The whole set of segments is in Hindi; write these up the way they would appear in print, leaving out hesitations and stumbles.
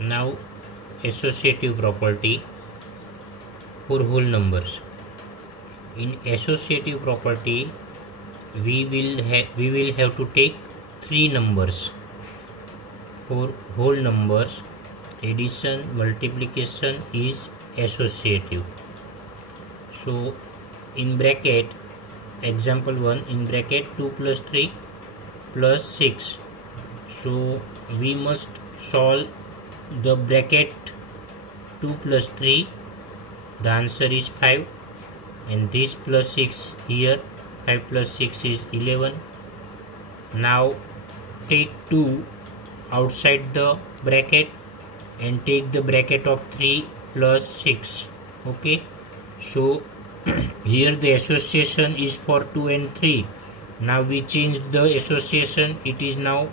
Now associative property for whole numbers. In associative property, we will have to take three numbers. For whole numbers, addition, multiplication is associative. So in bracket, example 1, in bracket 2 plus 3 plus 6. So we must solve the bracket 2 plus 3. The answer is 5, and this plus 6 here, 5 plus 6 is 11. Now take 2 outside the bracket and take the bracket of 3 plus 6. Okay, so here the association is for 2 and 3. Now we change the association, it is now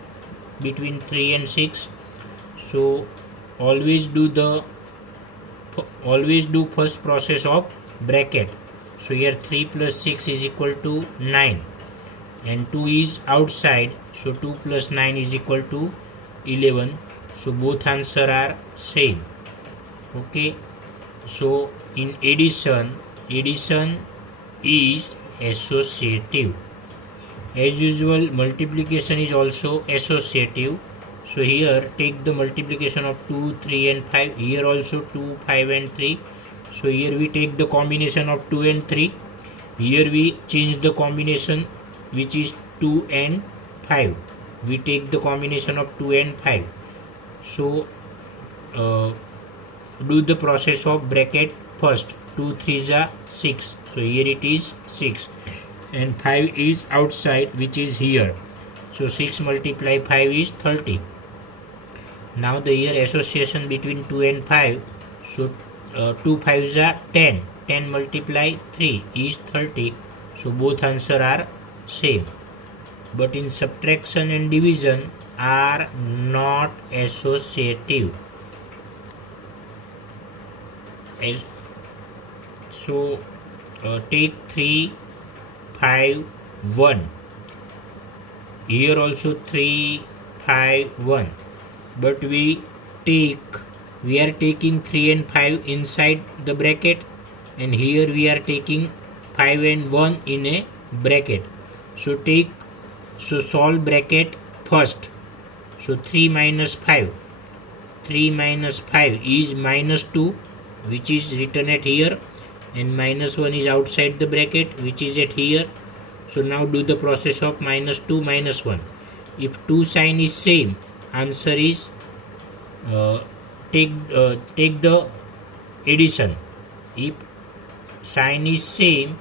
between 3 and 6. So always do first process of bracket. So here 3 plus 6 is equal to 9, and 2 is outside, so 2 plus 9 is equal to 11. So both answer are same. Okay, so in addition is associative. As usual, multiplication is also associative. So here take the multiplication of 2, 3 and 5. Here also 2, 5 and 3. So here we take the combination of 2 and 3. Here we change the combination, which is 2 and 5. We take the combination of 2 and 5. So do the process of bracket first. 2 3s are 6. So here it is 6. And 5 is outside, which is here. So 6 multiply 5 is 30. Now the here association between 2 and 5. So 2 5s are 10. 10 multiply 3 is 30. So both answer are same. But in subtraction and division are not associative. So take 3, 5, 1. Here also 3, 5, 1. But we are taking 3 and 5 inside the bracket, and here we are taking 5 and 1 in a bracket. So solve bracket first. So 3 minus 5. 3 minus 5 is minus 2, which is written at here, and minus 1 is outside the bracket, which is at here. So now do the process of minus 2 minus 1. If 2 sign is same, answer is take the addition. If sign is same,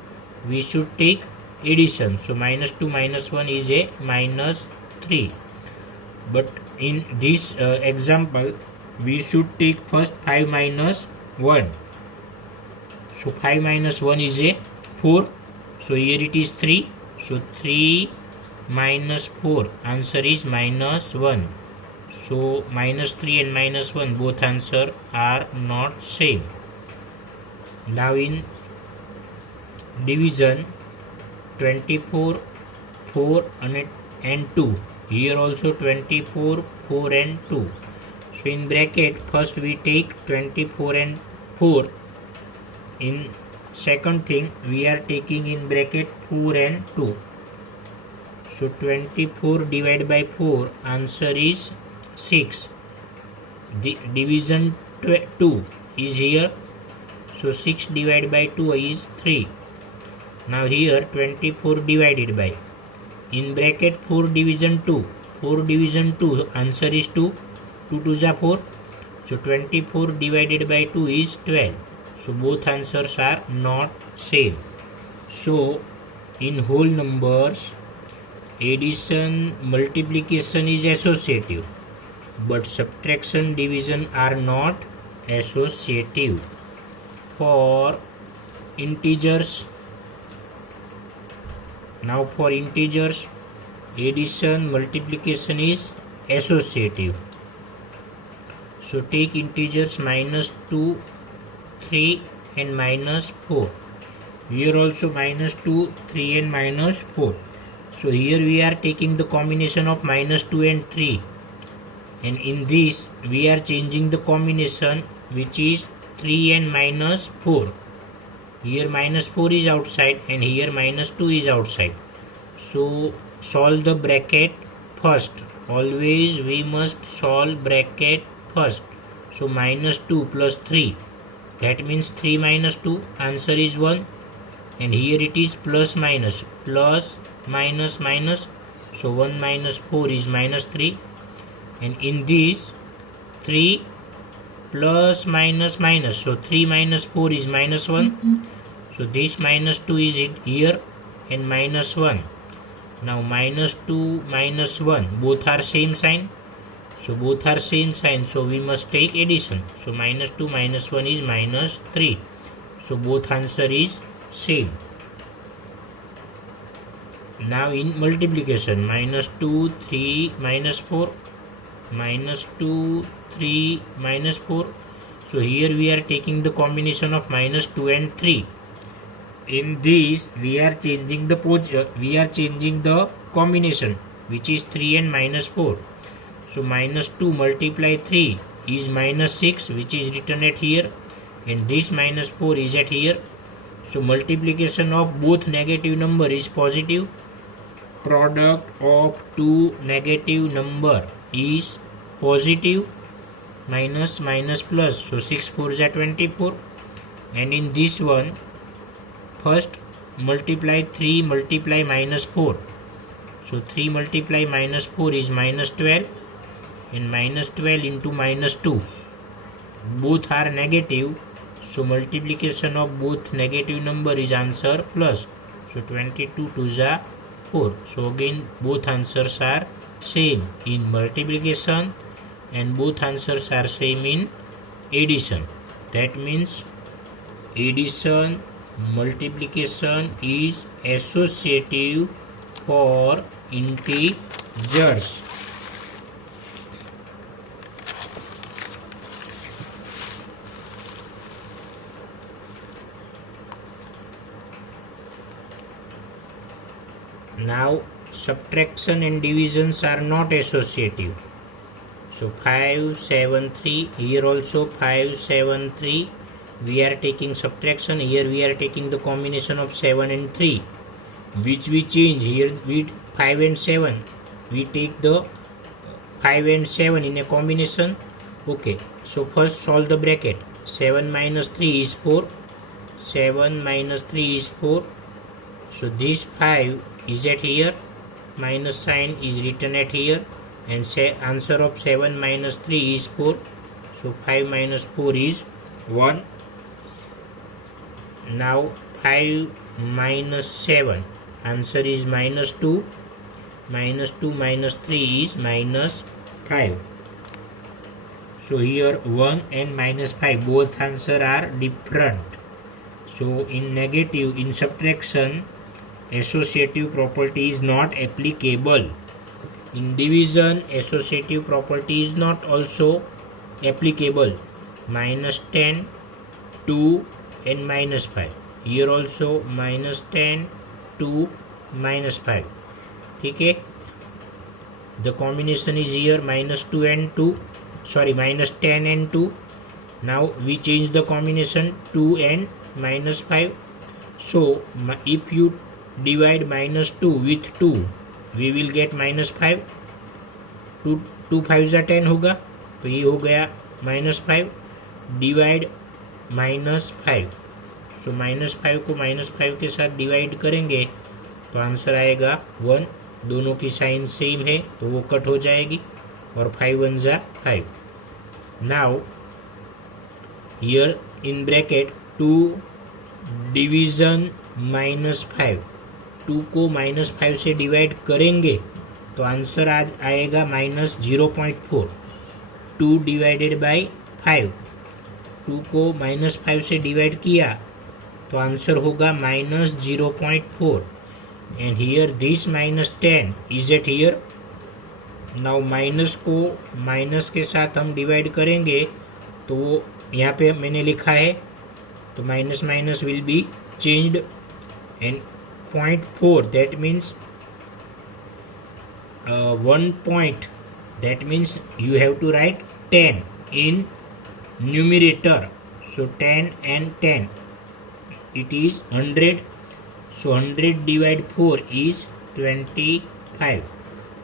we should take addition. So minus 2 minus 1 is a minus 3. But in this example, we should take first 5 minus 1. So 5 minus 1 is a 4. So here it is 3. So 3 minus 4, answer is minus 1. So minus 3 and minus 1, both answer are not same. Now in division, 24, 4 and 2. Here also 24, 4 and 2. So in bracket, first we take 24 and 4. In second thing, we are taking in bracket 4 and 2. So 24 divided by 4, answer is 6. The division 2 is here. So 6 divided by 2 is 3. Now here 24 divided by, in bracket 4 division 2. 4 division 2, answer is 2. 2 2s are 4. So 24 divided by 2 is 12. So both answers are not same. So in whole numbers, addition, multiplication is associative, but subtraction, division are not associative. For integers, now for integers, addition, multiplication is associative. So take integers minus 2, 3 and minus 4. Here also minus 2, 3 and minus 4. So here we are taking the combination of minus 2 and 3. and in this we are changing the combination which is 3 and minus 4. Here minus 4 is outside and here minus 2 is outside. So solve the bracket first. Always we must solve bracket first. So minus 2 plus 3, that means 3 minus 2, answer is 1. And here it is plus minus minus. So 1 minus 4 is minus 3. And in this 3 plus minus minus, so 3 minus 4 is minus 1. So this minus 2 is here and minus 1. Now minus 2 minus 1, both are same sign. So both are same sign, so we must take addition. So minus 2 minus 1 is minus 3. So both answer is same. Now in multiplication, minus 2, 3, minus 4, minus 2, 3, minus 4. So here we are taking the combination of minus 2 and 3. In this we are changing the combination which is 3 and minus 4. So minus 2 multiply 3 is minus 6, which is written at here, and this minus 4 is at here. So multiplication of both negative number is positive. Product of two negative number is positive. Minus minus plus, so 6 4s are 24. And in this one, first multiply 3 multiply minus 4. So 3 multiply minus 4 is minus 12, and minus 12 into minus 2, both are negative. So multiplication of both negative number is answer plus. So 22 2s are 4. So again both answers are same in multiplication and both answers are same in addition. That means addition multiplication is associative for integers. Now subtraction and divisions are not associative. So 5 7 3, here also 5 7 3, we are taking subtraction. Here we are taking the combination of 7 and 3, which we change. Here with 5 and 7, we take the 5 and 7 in a combination. Okay, so first solve the bracket. 7 minus 3 is 4. 7 minus 3 is 4. So this 5 is at here, minus sign is written at here, and say answer of 7 minus 3 is 4. So 5 minus 4 is 1. Now 5 minus 7, answer is minus 2. Minus 2 minus 3 is minus 5. So here 1 and minus 5, both answer are different. So in negative, in subtraction, associative property is not applicable. In division, associative property is not also applicable. Minus 10, 2 and minus 5. Here also minus 10, 2, minus 5. Okay? The combination is here minus 2 and 2. Sorry, minus 10 and 2. Now we change the combination 2 and minus 5. So if you divide minus 2 with 2, we will get minus 5. 2 5s are 10 होगा, तो ये हो गया minus 5. Divide minus 5. सो minus 5 को minus 5 के साथ डिवाइड करेंगे तो आंसर आएगा 1. दोनों की साइन सेम है तो वो कट हो जाएगी और 5 1s are 5. Now here in bracket 2 division minus 5. 2 को minus 5 से डिवाइड करेंगे तो आंसर आज आएगा minus 0.4. 2 divided by 5. 2 को minus 5 से डिवाइड किया तो आंसर होगा minus 0.4. And here this minus 10 is eight here. Now minus को माइनस के साथ हम डिवाइड करेंगे तो वो यहाँ पे मैंने लिखा है तो minus minus will be changed. and 0.4, that means 1 point That means you have to write 10 in numerator. So 10 and 10, it is 100. So 100 divided 4 is 25.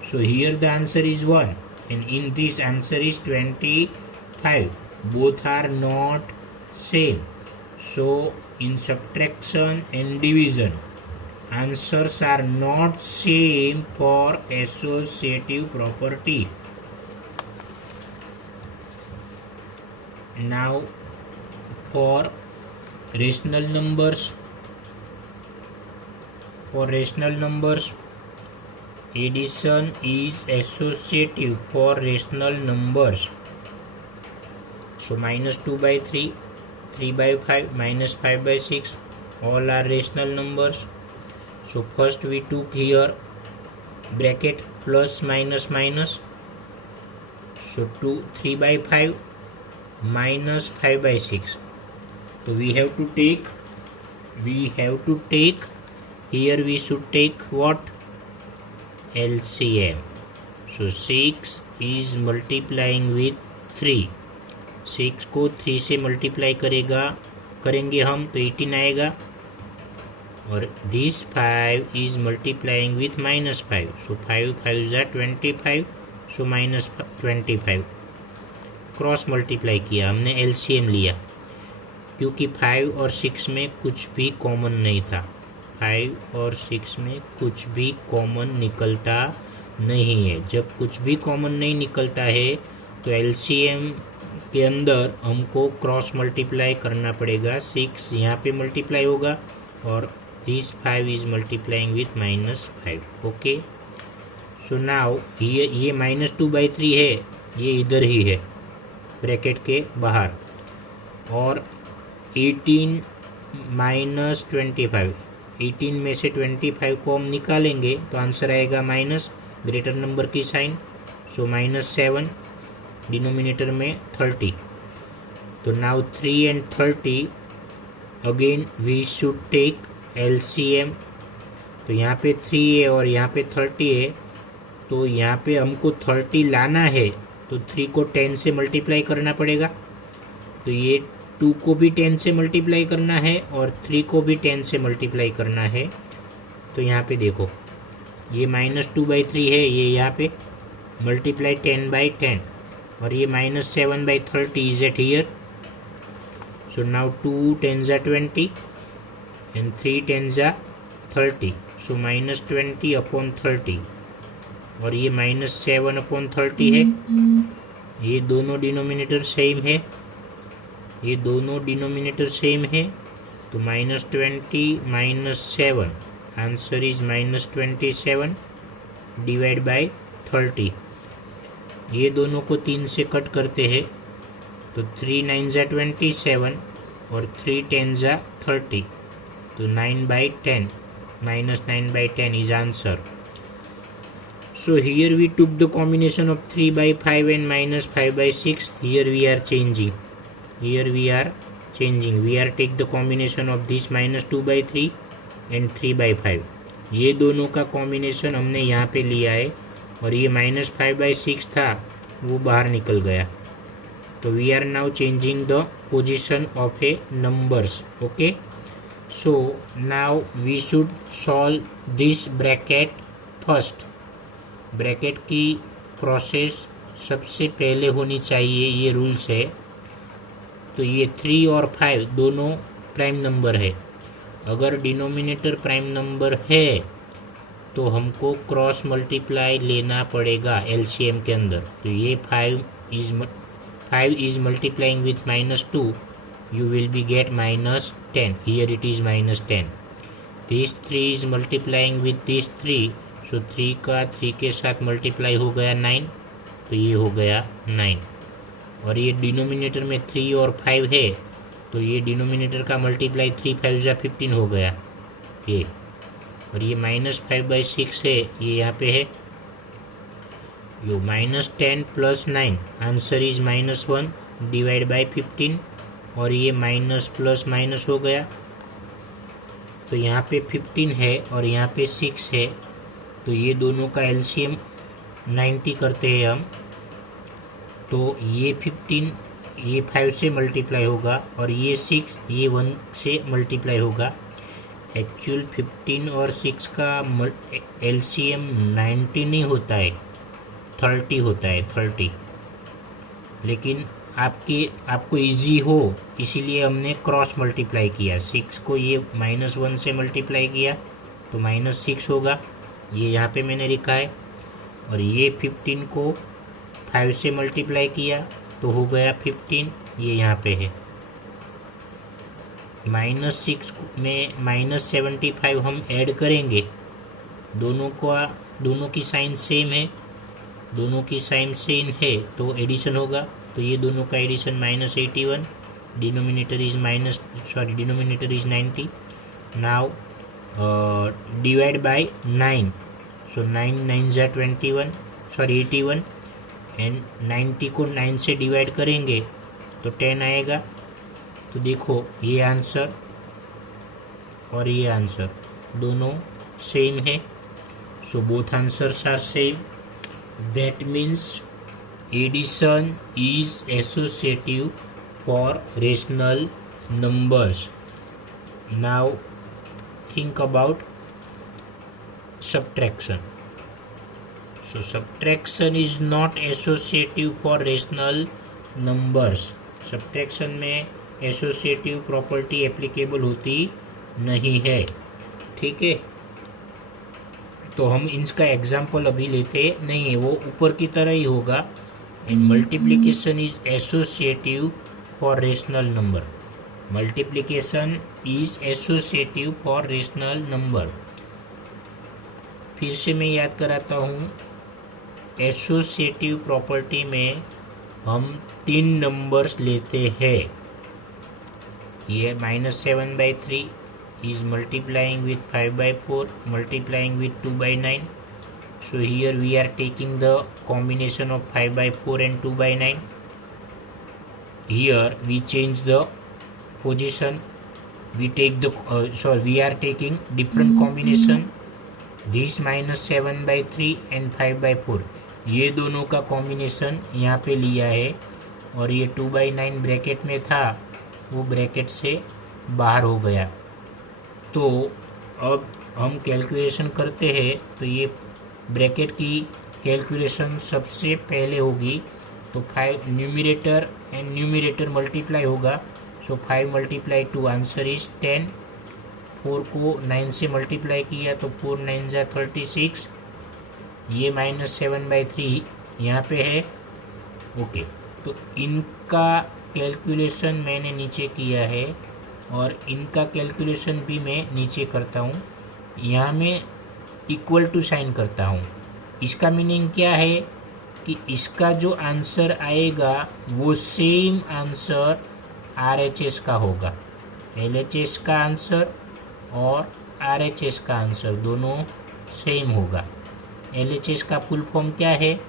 So here the answer is 1, and in this answer is 25. Both are not same. So in subtraction and division, answers are not same for associative property. Now for rational numbers, addition is associative for rational numbers. So minus 2 by 3, 3 by 5, minus 5 by 6, all are rational numbers. So first we took here bracket plus minus minus. So 3 by 5 minus 5 by 6. So we have to take here we should take what? LCM. So 6 is multiplying with 3. 6 को 3 से मल्टीप्लाई करेंगे हम तो 18 आएगा, और this 5 is multiplying with minus 5. So 5 5 are 25. So minus 25. Cross multiply किया हमने, LCM लिया, क्योंकि 5 और 6 में कुछ भी कॉमन नहीं था. 5 और 6 में कुछ भी कॉमन निकलता नहीं है. जब कुछ भी कॉमन नहीं निकलता है तो LCM के अंदर हमको क्रॉस मल्टीप्लाई करना पड़ेगा. 6 यहाँ पे मल्टीप्लाई होगा और this 5 is multiplying with minus 5. Okay, so now ये minus 2 by 3 है, ये इधर ही है ब्रैकेट के बाहर, और 18 minus 25. 18 में से 25 को हम निकालेंगे तो आंसर आएगा माइनस, ग्रेटर नंबर की साइन. सो -7, डिनोमिनेटर में 30. तो now 3 and 30 again we should take LCM. तो यहाँ पे 3 है और यहाँ पे 30 है, तो यहाँ पे हमको 30 लाना है तो 3 को 10 से मल्टीप्लाई करना पड़ेगा. तो ये 2 को भी 10 से मल्टीप्लाई करना है और 3 को भी 10 से मल्टीप्लाई करना है. तो यहाँ पे देखो, ये -2 by 3 है, ये यहाँ पे मल्टीप्लाई 10 by 10, और ये -7 by 30 is eight here. So now 2 10s are 20 and 3 10s are 30. So -20 upon 30, और ये -7 upon 30 है. ये दोनों डिनोमिनेटर सेम है, तो -20 -7, आंसर इज -27 डिवाइड बाय 30. ये दोनों को 3 से कट करते हैं तो 3 9s are 27 और 3 10s are 30. तो 9 by 10 -9 by 10 is answer. So here we took the combination of 3 by 5 and -5 by 6. Here we are changing. We are take the combination of this -2 by 3 and 3 by 5. ये दोनों का कॉम्बिनेशन हमने यहाँ पे लिया है, और ये -5 by 6 था वो बाहर निकल गया. तो we are now changing the position of a numbers. Okay, so now we should solve this bracket first. Bracket की प्रोसेस सबसे पहले होनी चाहिए, ये रूल्स है. तो ये 3 और 5 दोनों प्राइम नंबर है. अगर डिनोमिनेटर प्राइम नंबर है तो हमको क्रॉस मल्टीप्लाई लेना पड़ेगा LCM के अंदर. तो ये 5 is multiplying with -2, you will be get -10. Here it is -10. This 3 is multiplying with this 3. So 3 का 3 के साथ मल्टीप्लाई हो गया 9, तो ये हो गया 9. और ये डिनोमिनेटर में 3 और 5 है, तो ये डिनोमिनेटर का मल्टीप्लाई 3 5 जा 15 हो गया ये. और ये -5 by 6 है, ये यहाँ पे है. यो -10 + 9, आंसर इज -1 डिवाइड बाय 15, और ये माइनस प्लस माइनस हो गया. तो यहाँ पे 15 है और यहाँ पे 6 है, तो ये दोनों का LCM 90 करते हैं हम, तो ये 15 ये 5 से मल्टीप्लाई होगा और ये 6 ये 1 से मल्टीप्लाई होगा। एक्चुअल 15 और 6 का एलसीएम 90 नहीं होता है, 30 होता है, 30। लेकिन आपको इजी हो इसीलिए हमने क्रॉस मल्टीप्लाई किया। 6 को ये -1 से मल्टीप्लाई किया तो -6 होगा, ये यहाँ पे मैंने लिखा है। और ये 15 को 5 से मल्टीप्लाई किया तो हो गया 15, ये यहाँ पे है। -6 में -75 हम ऐड करेंगे, दोनों की साइन सेम है, दोनों की साइन सेम है तो एडिशन होगा। तो ये दोनों का addition -81, denominator is 90। Now divide by 9, so 9 9 जा 81 एंड 90 को 9 से डिवाइड करेंगे तो 10 आएगा। तो देखो ये आंसर और ये आंसर दोनों सेम है, so both answers are same. That means addition is associative for rational numbers. Now think about subtraction. So subtraction is not associative for rational numbers. Subtraction में associative property applicable होती नहीं है, ठीक है। तो हम इसका एग्जाम्पल अभी लेते नहीं है, वो ऊपर की तरह ही होगा। And multiplication is associative for rational number. Multiplication is associative for rational number. फिर से मैं याद कराता हूँ, एसोसिएटिव प्रॉपर्टी में हम 3 नंबर्स लेते हैं। ये -7/3 is multiplying with 5/4, multiplying with 2/9. So here we are taking the combination of 5/4 and 2/9. Here we change the position. We take the we are taking different combination. This -7/3 and 5/4. ये दोनों का कॉम्बिनेशन यहाँ पे लिया है और ये 2/9 ब्रैकेट में था, वो ब्रैकेट से बाहर हो गया। तो अब हम कैलकुलेशन करते हैं तो ये ब्रैकेट की कैलकुलेशन सबसे पहले होगी। तो 5 न्यूमरेटर एंड न्यूमरेटर मल्टीप्लाई होगा। सो 5 × 2 आंसर इज 10। 4 को 9 से मल्टीप्लाई किया तो 4 9 जा 36। ये -7/3 यहाँ पे है, ओके। तो इनका कैलकुलेशन मैंने नीचे किया है और इनका कैलकुलेशन भी मैं नीचे करता हूँ। यहाँ मैं इक्वल टू साइन करता हूँ। इसका मीनिंग क्या है कि इसका जो आंसर आएगा वो सेम आंसर RHS का होगा। LHS का आंसर और RHS का आंसर दोनों सेम होगा। LHS का फुल फॉर्म क्या है?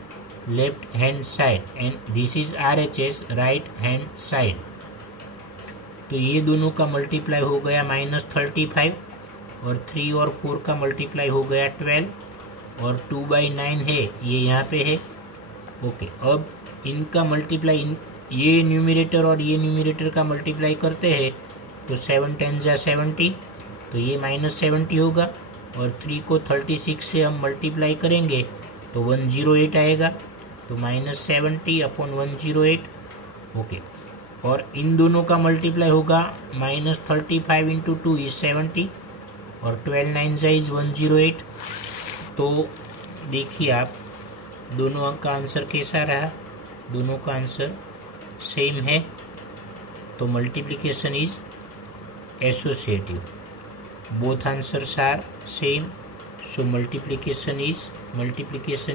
Left hand side, and this is RHS, right hand side. तो ये दोनों का मल्टीप्लाई हो गया -35 और 3 और 4 का मल्टीप्लाई हो गया 12 और 2/9 है, ये यहाँ पे है, ओके। अब इनका मल्टीप्लाई ये न्यूमरेटर और ये न्यूमरेटर का मल्टीप्लाई करते हैं तो 7 10 जा 70, तो ये -70 होगा। और 3 को 36 से हम मल्टीप्लाई करेंगे तो 108 आएगा। तो -70/108, ओके। और इन दोनों का मल्टीप्लाई होगा -35 × 2 इज 70 और 12 9 जा इज 108। तो देखिए आप दोनों का आंसर कैसा रहा, दोनों का आंसर सेम है। तो multiplication is associative, both answers are same, so multiplication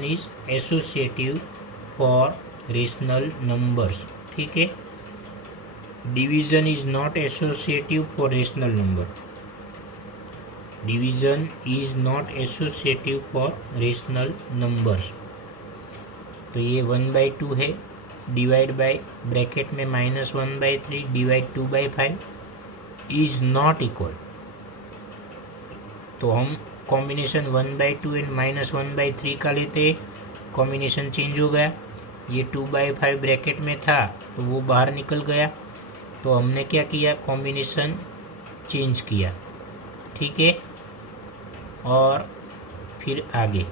is associative for rational numbers, ठीक है। Division is not associative for rational number. Division is not associative for rational numbers. तो ये 1/2 है, डिवाइड बाय ब्रैकेट में -1/3 डिवाइड 2/5 इज नॉट इक्वल। तो हम कॉम्बिनेशन 1/2 एंड -1/3 का लेते कॉम्बिनेशन चेंज हो गया। ये 2/5 ब्रैकेट में था तो वो बाहर निकल गया, तो हमने क्या किया, कॉम्बिनेशन चेंज किया। ठीक है, और फिर आगे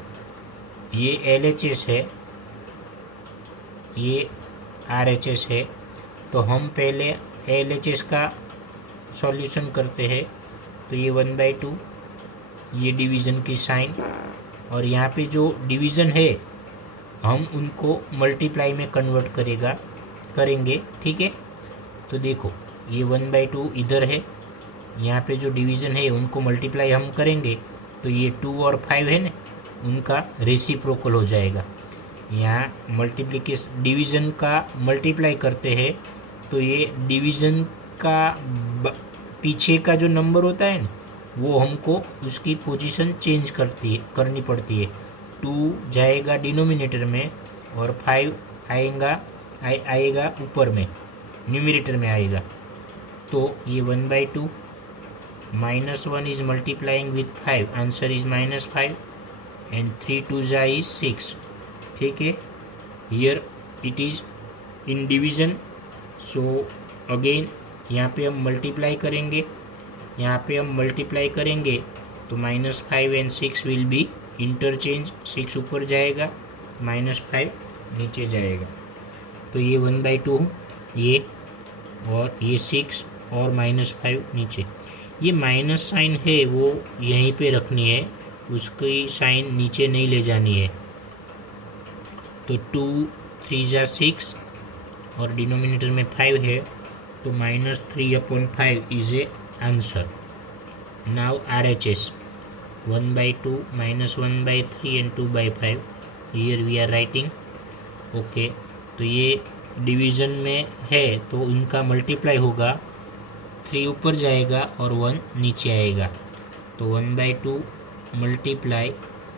ये LHS है, ये RHS है, तो हम पहले LHS का सॉल्यूशन करते हैं। तो ये 1/2, ये डिवीज़न की साइन, और यहाँ पे जो डिवीज़न है हम उनको मल्टीप्लाई में कन्वर्ट करेंगे। ठीक है, तो देखो ये 1/2 इधर है, यहाँ पे जो डिवीज़न है उनको मल्टीप्लाई हम करेंगे तो ये 2 और 5 है ना, उनका रेसिप्रोकल हो जाएगा। यहाँ मल्टीप्लिकेशन डिवीज़न का मल्टीप्लाई करते हैं तो ये डिवीज़न का पीछे का जो नंबर होता है ना, वो हमको उसकी पोजीशन चेंज करनी पड़ती है। 2 जाएगा डिनोमिनेटर में और 5 आएगा ऊपर में, न्यूमरेटर में आएगा। तो ये 1/2 -1 is multiplying with 5, answer is -5 and 3 2 is 6। ठीक है, here it is in division. So again यहाँ पे हम मल्टीप्लाई करेंगे, तो -5 and 6 विल बी इंटरचेंज। 6 ऊपर जाएगा, -5 नीचे जाएगा, तो ये 1/2 ये, और ये 6 और -5 नीचे। ये माइनस साइन है वो यहीं पे रखनी है, उसकी साइन नीचे नहीं ले जानी है। तो 2 3 6 और डिनोमिनेटर में 5 है, तो -3/5 is a answer. Now RHS 1/2 -1/3 and 2/5, here we are writing. Okay, तो ये डिवीज़न में है तो इनका मल्टीप्लाई होगा, 3 ऊपर जाएगा और 1 नीचे आएगा, तो 1/2 मल्टीप्लाई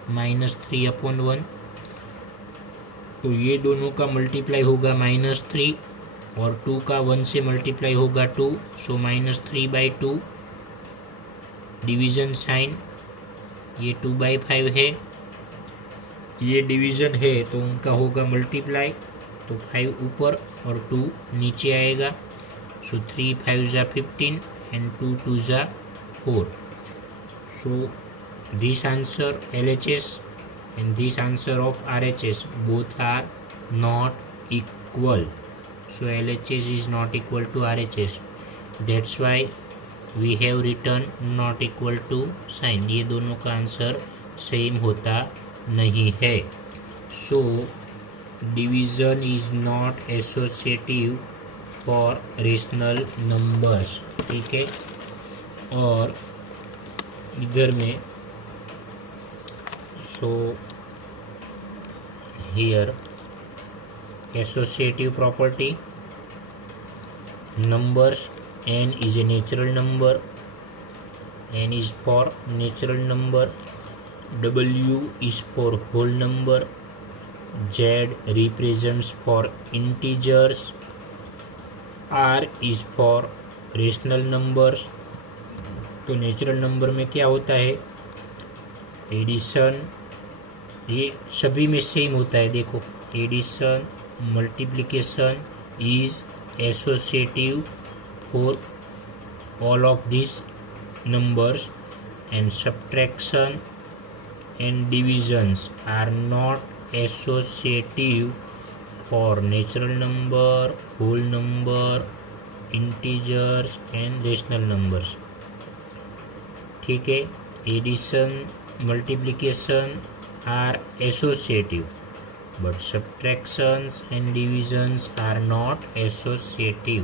-3/1, तो ये दोनों का मल्टीप्लाई होगा -3 और 2 का 1 से मल्टीप्लाई होगा 2, सो -3/2 डिवीज़न साइन। ये 2/5 है, ये डिवीज़न है तो उनका होगा मल्टीप्लाई, तो 5 ऊपर और 2 नीचे आएगा, so 3 5 are 15 and 2 2 are 4. So this answer LHS and this answer of RHS both are not equal. So LHS is not equal to RHS. That's why we have written not equal to sign. ये दोनों का आंसर सेम होता नहीं है। So division is not associative for rational numbers. ठीक है, और इधर में so here associative property, numbers, n is a natural number, n is for natural number, w is for whole number, z represents for integers, R is for rational numbers. तो नेचुरल नंबर में क्या होता है, एडिशन, ये सभी में सेम होता है। देखो addition multiplication is associative for all of this numbers, and subtraction and divisions are not associative for natural number, whole number, integers and rational numbers। ठीक है, addition multiplication are associative but subtractions and divisions are not associative।